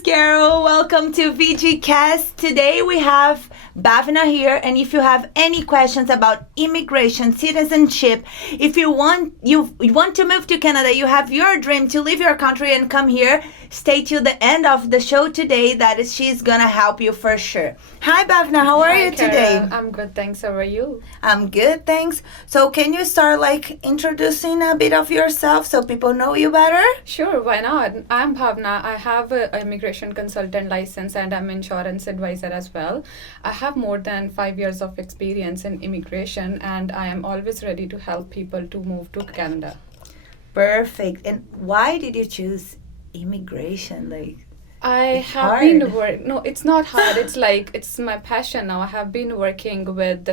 is Carol. Welcome to vgcast. Today we have Bhawana here, and if you have any questions about immigration, citizenship, if you want to move to Canada, you have your dream to leave your country and come here, stay till the end of the show today. She's gonna help you for sure. Hi Bhawana, how are you Carol. today? I'm good, thanks. How are you? I'm good, thanks. So can you start introducing a bit of yourself so people know you better? Sure, why not? I'm Bhawana. I have an immigration consultant license and I'm insurance advisor as well. I have more than 5 years of experience in immigration and I am always ready to help people to move to Canada. Perfect. And why did you choose immigration? It's hard. No, it's not hard. It's my passion now. I have been working with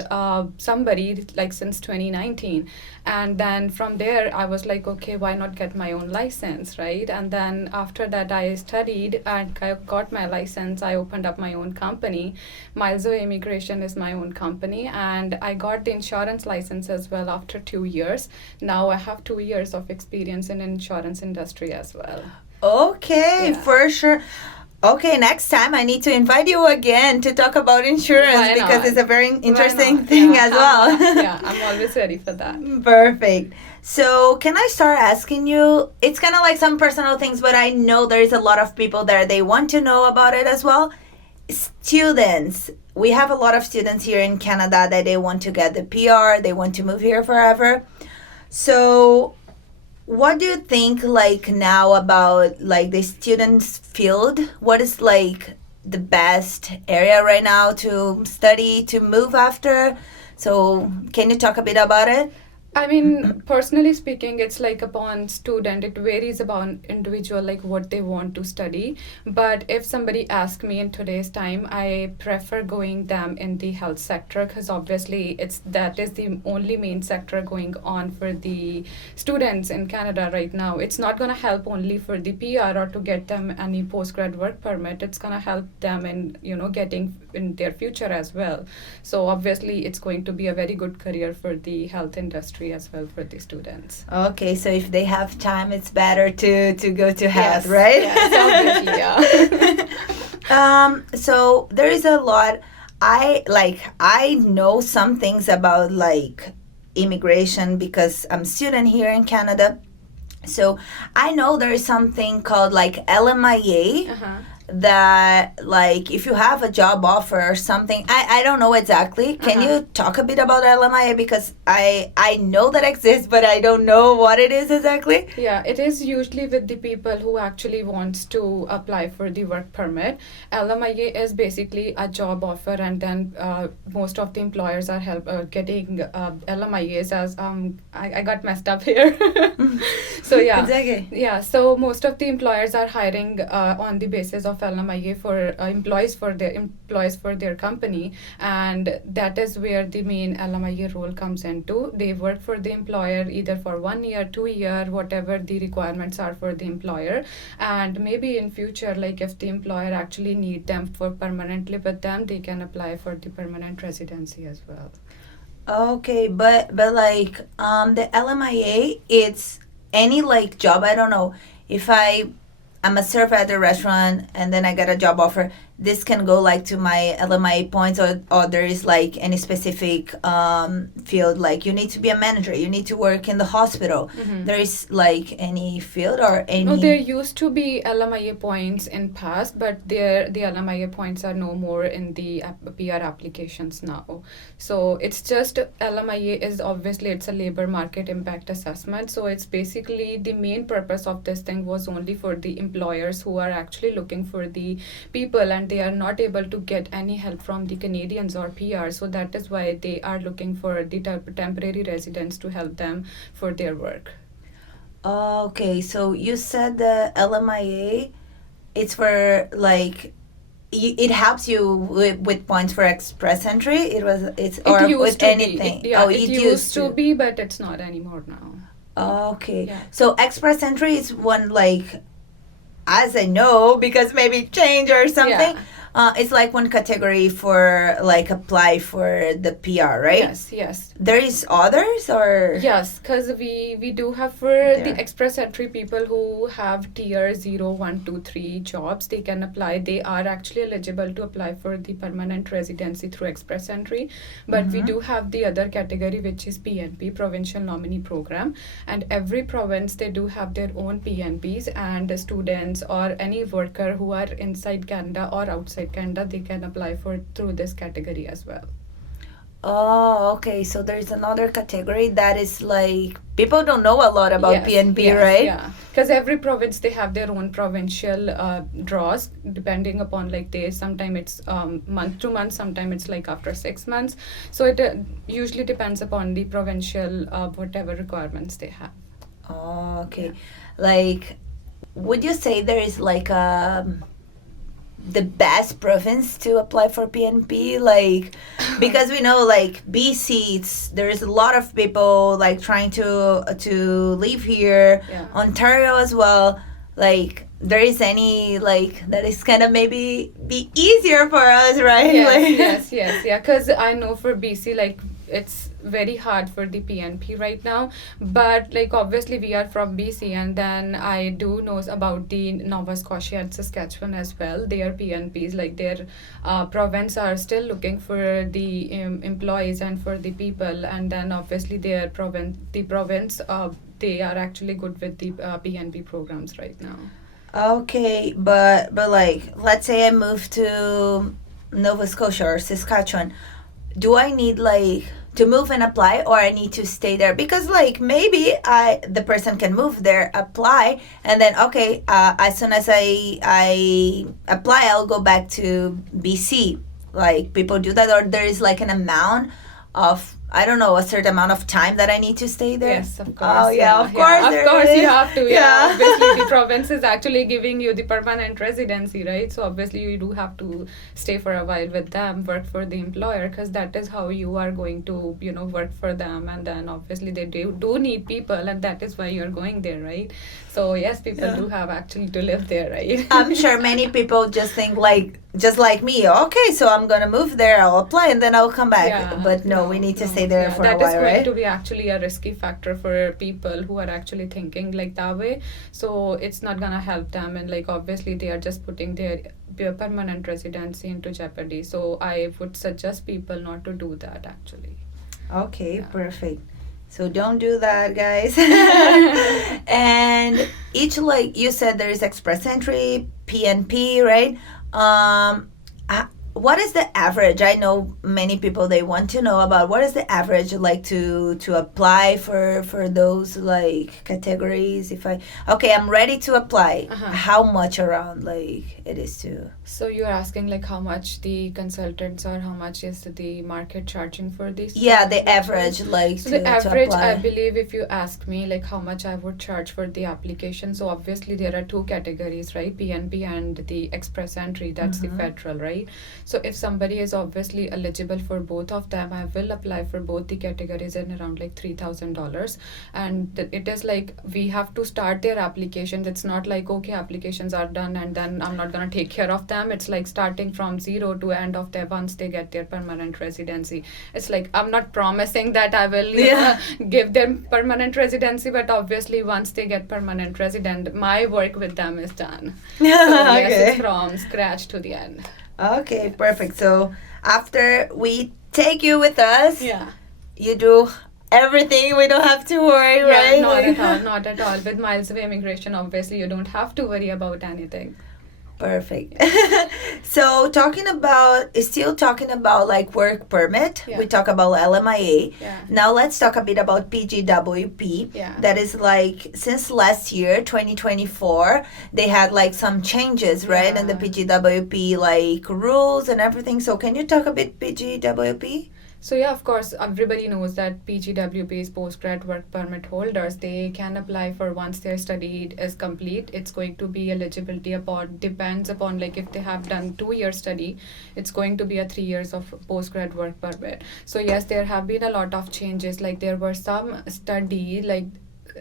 somebody since 2019, and then from there I was like, okay, why not get my own license, right? And then after that I studied and I got my license. I opened up my own company. Milzo Immigration is my own company, and I got the insurance license as well after 2 years. Now I have 2 years of experience in insurance industry as well. Okay, Yeah. for sure. Okay, next time I need to invite you again to talk about insurance Why because not? it's a very Why interesting not? thing Yeah. as well. Yeah, I'm always ready for that. Perfect. So, can I start asking you? It's kind of like some personal things, but I know there is a lot of people there. They want to know about it as well. Students. We have a lot of students here in Canada that they want to get the PR, they want to move here forever. So, what do you think now about the students field? What is the best area right now to study, to move after? So can you talk a bit about it? I mean, personally speaking, it's upon student, it varies about individual, what they want to study. But if somebody asks me in today's time, I prefer going them in the health sector because obviously that is the only main sector going on for the students in Canada right now. It's not going to help only for the PR or to get them any postgrad work permit. It's going to help them in, getting in their future as well. So obviously, it's going to be a very good career for the health industry as well for the students. Okay, so if they have time, it's better to go to health, Yes, right? yes, obviously, yeah. So there is a lot. I know some things about immigration because I'm a student here in Canada. So I know there is something called LMIA. Uh-huh. That if you have a job offer or something, I don't know exactly. Can you talk a bit about LMIA, because I know that exists but I don't know what it is exactly. Yeah, it is usually with the people who actually wants to apply for the work permit. LMIA is basically a job offer, and then most of the employers are getting LMIAs as I got messed up here. So yeah, Exactly. yeah. So most of the employers are hiring on the basis of LMIA for employees for their company, and that is where the main LMIA role comes into. They work for the employer either for 1 year, 2 year, whatever the requirements are for the employer, and maybe in future, if the employer actually need them for permanently with them, they can apply for the permanent residency as well. Okay, but the LMIA, it's any job. I don't know if I'm a server at the restaurant and then I get a job offer. This can go to my LMIA points, or there is any specific field, you need to be a manager, you need to work in the hospital. Mm-hmm. There is any field or any. No, there used to be LMIA points in past, but the LMIA points are no more in the PR applications now. So it's just LMIA is obviously it's a labor market impact assessment. So it's basically the main purpose of this thing was only for the employers who are actually looking for the people and they are not able to get any help from the Canadians or PR. So that is why they are looking for the temporary residents to help them for their work. Okay, so you said the LMIA, it's for it helps you with points for express entry. It's or It used with to anything. be. Yeah, Oh, it used to be, but it's not anymore now. Okay. Yeah. So express entry is one as I know, because maybe change or something. Yeah. it's like one category for like apply for the PR, right? Yes, yes. There is others or Yes, because we do have for the There. express entry people who have tier 0, 1, 2, 3 jobs, they can apply. They are actually eligible to apply for the permanent residency through express entry. But we Mhm. do have the other category, which is PNP, Provincial Nominee Program. And every province, they do have their own PNPs, and the students or any worker who are inside Canada or outside Canada, they can apply for through this category as well. Oh, okay. So there's another category that is like people don't know a lot about Yes, PNP, yes, right? Yeah, because every province they have their own provincial draws depending upon like they sometimes it's month to month, sometimes it's like after 6 months. So it usually depends upon the provincial whatever requirements they have. Oh, okay. Yeah. Like, would you say there is like the best province to apply for PNP? Like, because we know like BC, there's a lot of people like trying to live here. Yeah. Ontario as well. Like, there is any like that is kind of maybe be easier for us, right? Yes, yes, yeah. Because I know for BC, like it's very hard for the PNP right now. But like obviously we are from BC, and then I do know about the Nova Scotia and Saskatchewan as well. Their PNPs, like their province, are still looking for the employees and for the people, and then obviously their province, they are actually good with the PNP programs right now. Okay, but like let's say I move to Nova Scotia or Saskatchewan, do I need like to move and apply or I need to stay there? Because like maybe the person can move there, apply, and then okay, as soon as I apply, I'll go back to BC. Like people do that, or there is like an amount of I don't know a certain amount of time that I need to stay there. Yes, of course. Oh yeah, of course. Of there course, is. you have to. Yeah, Yeah. obviously, the province is actually giving you the permanent residency, right? So obviously, you do have to stay for a while with them, work for the employer, because that is how you are going to, work for them. And then obviously, they do need people, and that is why you're going there, right? So yes, people Yeah. do have actually to live there, right? I'm sure many people just think like just like me. Okay, so I'm gonna move there. I'll apply and then I'll come back. Yeah, But no, we need to stay there yeah, for that a while, is going right? to be actually a risky factor for people who are actually thinking like that way. So it's not gonna help them, and like obviously they are just putting their permanent residency into jeopardy. So I would suggest people not to do that actually. Okay, Yeah. perfect. So don't do that, guys. And each like you said, there is express entry, PNP, right? What is the average? I know many people they want to know about what is the average like to apply for those like categories. If I'm ready to apply, Uh-huh. how much around like it is to? So you're asking like how much the consultants or how much is the market charging for these? Yeah, the jobs? average like So to, the average, to apply. I believe, if you ask me, like how much I would charge for the application. So obviously there are two categories, right? PNP and the express entry. That's the Mhm. federal, right? So if somebody is obviously eligible for both of them, I will apply for both the categories in around like $3,000. And it is like we have to start their applications. It's not like okay, applications are done and then I'm not gonna take care of them. It's like starting from zero to end of their once they get their permanent residency. It's like I'm not promising that I will give them permanent residency, but obviously once they get permanent resident, my work with them is done. So yes, Okay. it's from scratch to the end. Okay, perfect. So after we take you with us, Yeah. you do everything. We don't have to worry, right? Not Like- at all, not at all. With miles away immigration, obviously you don't have to worry about anything. Perfect. So still talking about like work permit. Yeah. We talk about LMIA. Yeah. Now let's talk a bit about PGWP. Yeah. That is like since last year, 2024, they had like some changes, right? Yeah. And the PGWP like rules and everything. So can you talk a bit PGWP? So yeah, of course, everybody knows that PGWP's postgrad work permit holders, they can apply for once their study is complete. It's going to be eligibility depends upon like if they have done 2 year study, it's going to be a 3 years of postgrad work permit. So yes, there have been a lot of changes. Like there were some study like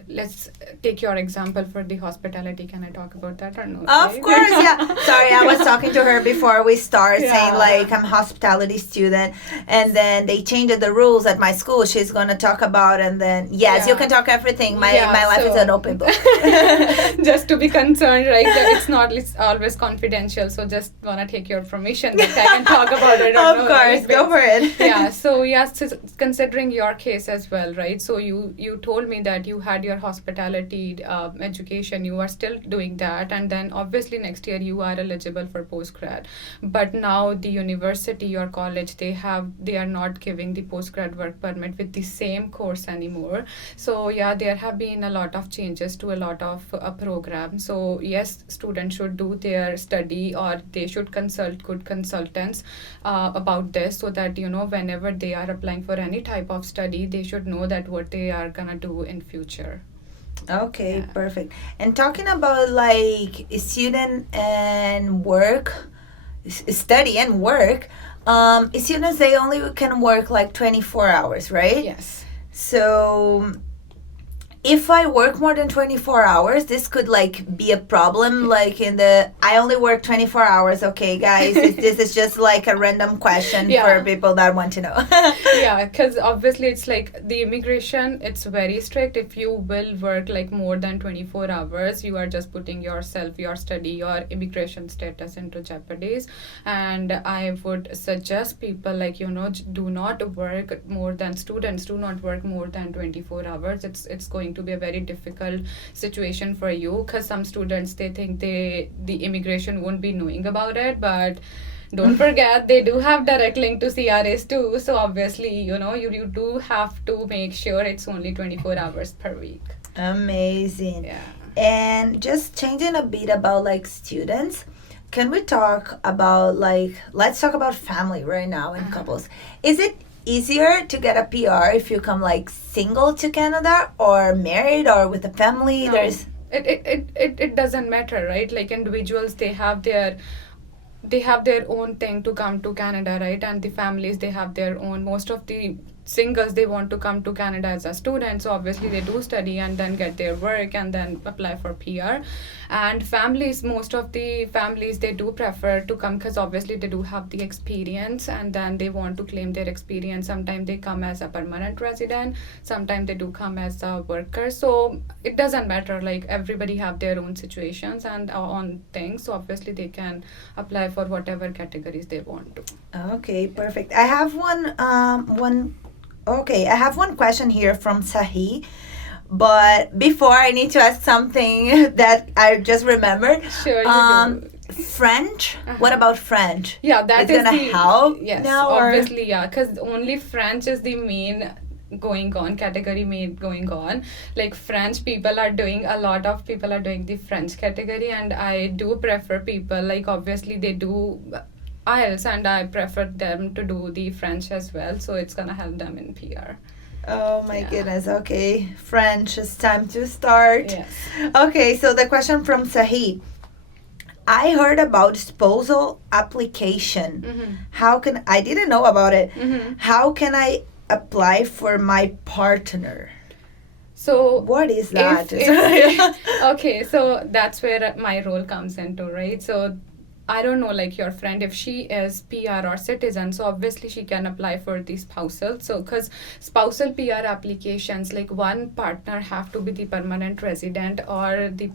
let's take your example for the hospitality. Can I talk about that or no? Of right? course, yeah. Sorry, I was talking to her before we start, Yeah. saying like I'm a hospitality student, and then they changed the rules at my school. She's gonna talk about, and then yes, you Yeah. can talk everything. My Yeah, life is so- an open book. Just to be concerned, right? That it's always confidential. So just wanna take your permission that I can talk about it. Or Of no, course, right? go for it. Yeah. So yes, considering your case as well, right? So you told me that you had your hospitality education. You are still doing that, and then obviously next year you are eligible for postgrad. But now the university or college, they are not giving the postgrad work permit with the same course anymore. So yeah, there have been a lot of changes to a lot of programs. So yes, students should do their study, or they should consult good consultants about this, so that whenever they are applying for any type of study, they should know that what they are gonna do in future. Okay, Yeah. perfect. And talking about like student and work, study and work, students they only can work like 24 hours, right? Yes. So if I work more than 24 hours, this could like be a problem. Like I only work 24 hours. Okay, guys, this is just like a random question Yeah. for people that want to know. Yeah, because obviously it's like the immigration, it's very strict. If you will work like more than 24 hours, you are just putting yourself, your study, your immigration status into jeopardies. And I would suggest people like, do not work more than, students do not work more than 24 hours. It's going to be a very difficult situation for you, because some students, they think the immigration won't be knowing about it, but don't forget they do have direct link to CRAs too. So obviously, you do have to make sure it's only 24 hours per week. Amazing. Yeah. And just changing a bit about like students, can we talk about like, let's talk about family right now and couples. Is it easier to get a PR if you come like single to Canada, or married, or with a family? No. There's It doesn't matter, right? Like individuals, they have their own thing to come to Canada, right? And the families, they have their own. Most of the singles, they want to come to Canada as a student, so obviously they do study and then get their work and then apply for PR. And families, most of the families, they do prefer to come because obviously they do have the experience, and then they want to claim their experience. Sometimes they come as a permanent resident, sometimes they do come as a worker. So it doesn't matter, like everybody have their own situations and own things, so obviously they can apply for whatever categories they want to. okay, perfect. I have I have one question here from Sahi. But before, I need to ask something that I just remembered. Sure, you do. French. Uh-huh. What about French? Yeah, that It's is gonna the help yes, now, or- obviously, yeah, because only French is the main category main going on. Like French people are doing, a lot of people are doing the French category, and I do prefer people, like obviously they do IELTS, and I prefer them to do the French as well, so it's gonna help them in PR. Oh my Yeah. goodness. Okay, French. It's time to start. Yes. Okay, so the question from Sahi. I heard about disposal application. Mm-hmm. How can I didn't know about it. Mm-hmm. How can I apply for my partner? So What is that? okay, so that's where my role comes into, right? So I don't know, like your friend, if she is PR or citizen, so obviously she can apply for the spousal. So, because spousal PR applications, like one partner have to be the permanent resident or the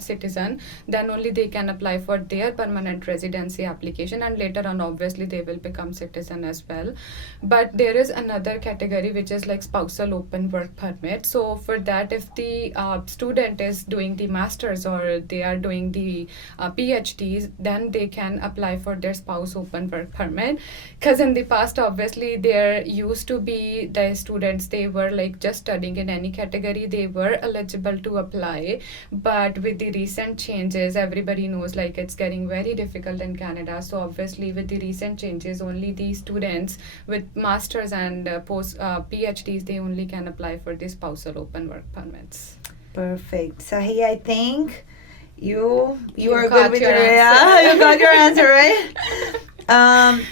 citizen, then only they can apply for their permanent residency application, and later on, obviously, they will become citizen as well. But there is another category which is like spousal open work permit. So, for that, if the student is doing the masters or they are doing the PhDs, then they can apply for their spouse open work permit. Because in the past, obviously, there used to be the students, they were like just studying in any category, they were eligible to apply. But with the recent changes, everybody knows like it's getting very difficult in Canada. So obviously with the recent changes, only the students with masters and post PhDs, they only can apply for the spousal open work permits. Perfect. Sahi, I think you are got good with your your answer. you got your answer, right?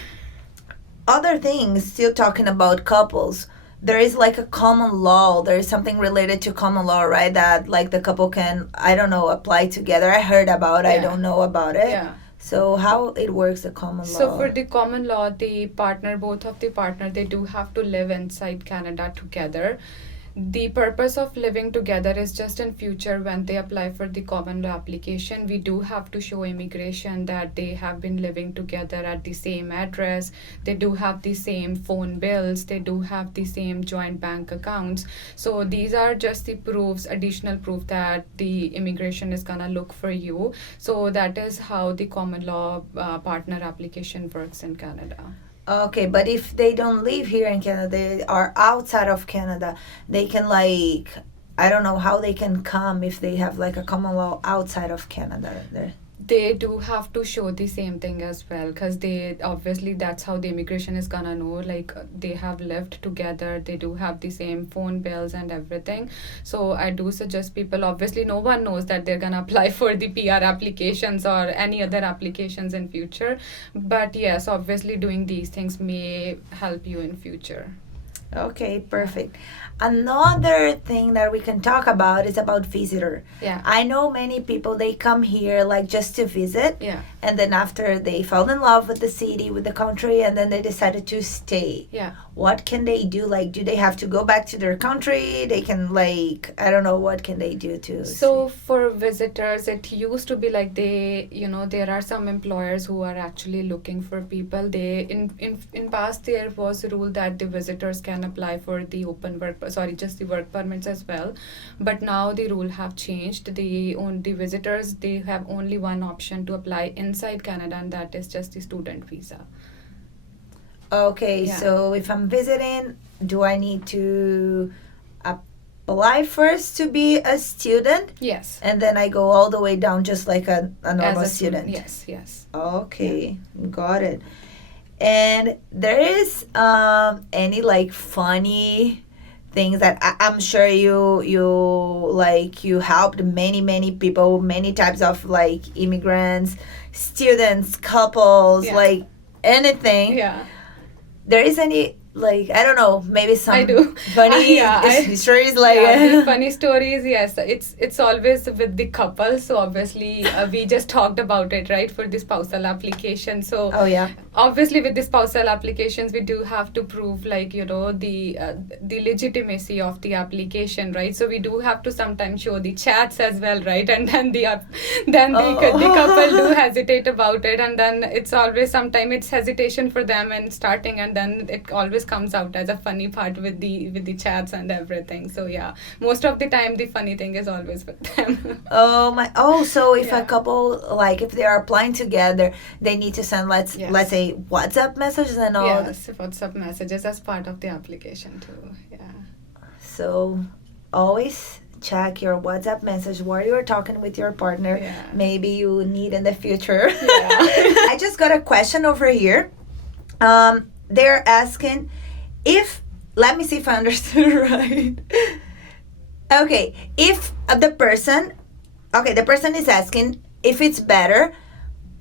Other things, still talking about couples. there is like a common law. There is something related to common law, right? That like the couple can, I don't know, apply together. I heard about. I Yeah. don't know about it. Yeah. So how it works, the common law? So for the common law, the partner, both of the partner, they do have to live inside Canada together. The purpose of living together is just in future when they apply for the common law application, we do have to show immigration that they have been living together at the same address, they do have the same phone bills, they do have the same joint bank accounts. So these are just the proofs, additional proof that the immigration is gonna look for you. So that is how the common law partner application works in Canada. Okay, but if they don't live here in Canada, they are outside of Canada, they can like, I don't know how they can come if they have like a common law outside of Canada. They do have to show the same thing as well, because they obviously, that's how the immigration is gonna know, like they have lived together, they do have the same phone bills and everything. So I do suggest people, obviously no one knows that they're gonna apply for the PR applications or any other applications in future, but yes, obviously doing these things may help you in future. Okay, perfect. Another thing that we can talk about is about visitor. Yeah. I know many people, they come here like just to visit, Yeah. and then after they fell in love with the city, with the country, and then they decided to stay. Yeah. What can they do? Like, do they have to go back to their country? They can like, I don't know, what can they do to So for visitors, it used to be like they, there are some employers who are actually looking for people. They in past there was a rule that the visitors can apply for the just the work permits as well. But now the rule have changed. The visitors, they have only one option to apply inside Canada, and that is just the student visa. Okay, Yeah. so if I'm visiting, do I need to apply first to be a student? Yes. And then I go all the way down just like a normal As a student? Yes, yes. Okay, got it. And there is any like funny things that I'm sure you helped many people, many types of like immigrants, students, couples, Yeah. like anything. Yeah. There is any like, I don't know, maybe some I do. funny Yeah, stories like the funny stories, yes, it's always with the couple. So obviously we just talked about it, right, for the spousal application. So Oh yeah. obviously with the spousal applications we do have to prove like the legitimacy of the application, right? So we do have to sometimes show the chats as well, right? And then the couple do hesitate about it, and then it's always sometimes it's hesitation for them and starting, and then it always comes out as a funny part with the chats and everything. So yeah, most of the time the funny thing is always with them. So if Yeah. a couple, like if they are applying together, they need to send let's say WhatsApp messages and all. Yes, WhatsApp messages as part of the application too. Yeah. So always check your WhatsApp message while you're talking with your partner. Yeah. Maybe you need in the future. Yeah. I just got a question over here. They're asking if, let me see if I understood right. Okay, if the person is asking if it's better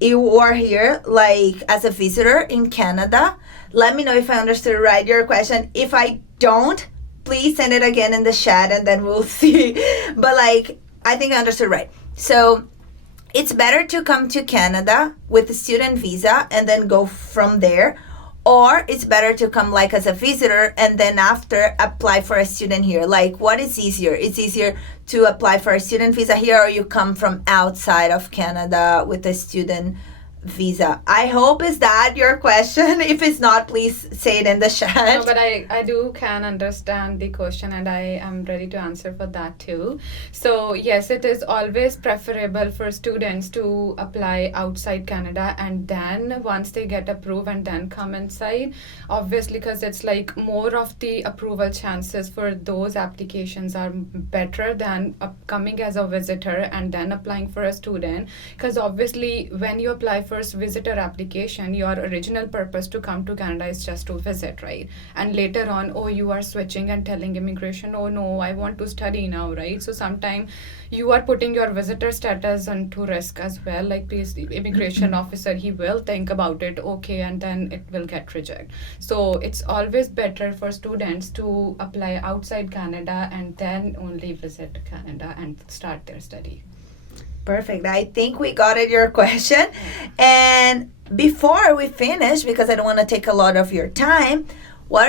you are here like as a visitor in Canada. Let me know if I understood right your question. If I don't, please send it again in the chat and then we'll see. But like, I think I understood right. So it's better to come to Canada with a student visa and then go from there, or it's better to come like as a visitor and then after apply for a student here. Like, what is easier? It's easier to apply for a student visa here, or you come from outside of Canada with a student visa? I hope is that your question. If it's not, please say it in the chat. No, but I can understand the question, and I am ready to answer for that too. So yes, it is always preferable for students to apply outside Canada, and then once they get approved and then come inside, obviously, because it's like more of the approval chances for those applications are better than coming as a visitor and then applying for a student, because obviously when you apply first visitor application, your original purpose to come to Canada is just to visit, right? And later on, oh, you are switching and telling immigration, oh no, I want to study now, right? So sometimes you are putting your visitor status into risk as well. Like, please, the immigration officer, he will think about it, okay, and then it will get rejected. So it's always better for students to apply outside Canada and then only visit Canada and start their study. Perfect. I think we got it, your question. And before we finish, because I don't want to take a lot of your time, what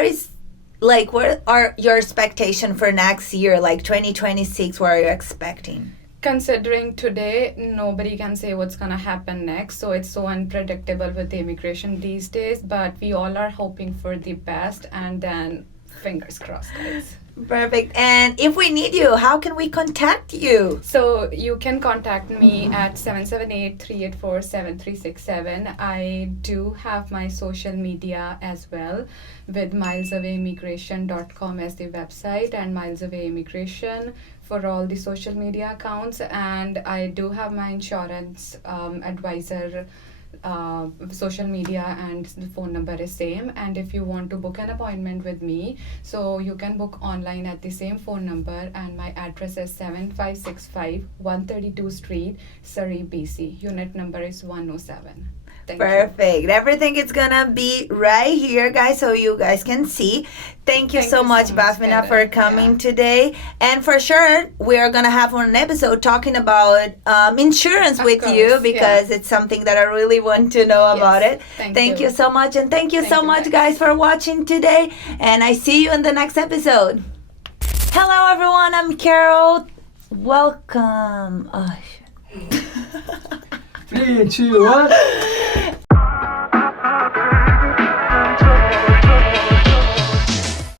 are your expectation for next year, like 2026? What are you expecting? Considering today, nobody can say what's going to happen next. So it's so unpredictable with the immigration these days. But we all are hoping for the best, and then fingers crossed, guys. Perfect. And if we need you, how can we contact you? So you can contact me at 778-384-7367. I do have my social media as well, with milesawayimmigration.com as the website, and Miles Away Immigration for all the social media accounts. And I do have my insurance advisor social media, and the phone number is same. And if you want to book an appointment with me, so you can book online at the same phone number, and my address is 7565 132 Street, Surrey, BC. Unit number is 107. Perfect. Everything is gonna be right here, guys, so you guys can see. Thank you so much, Bhawana, for coming today. And for sure, we are gonna have an episode talking about insurance with you, because it's something that I really want to know about it. Thank you so much, and thank you so much, guys, for watching today. And I see you in the next episode. Hello, everyone. I'm Carol. Welcome. 3, 2, 1.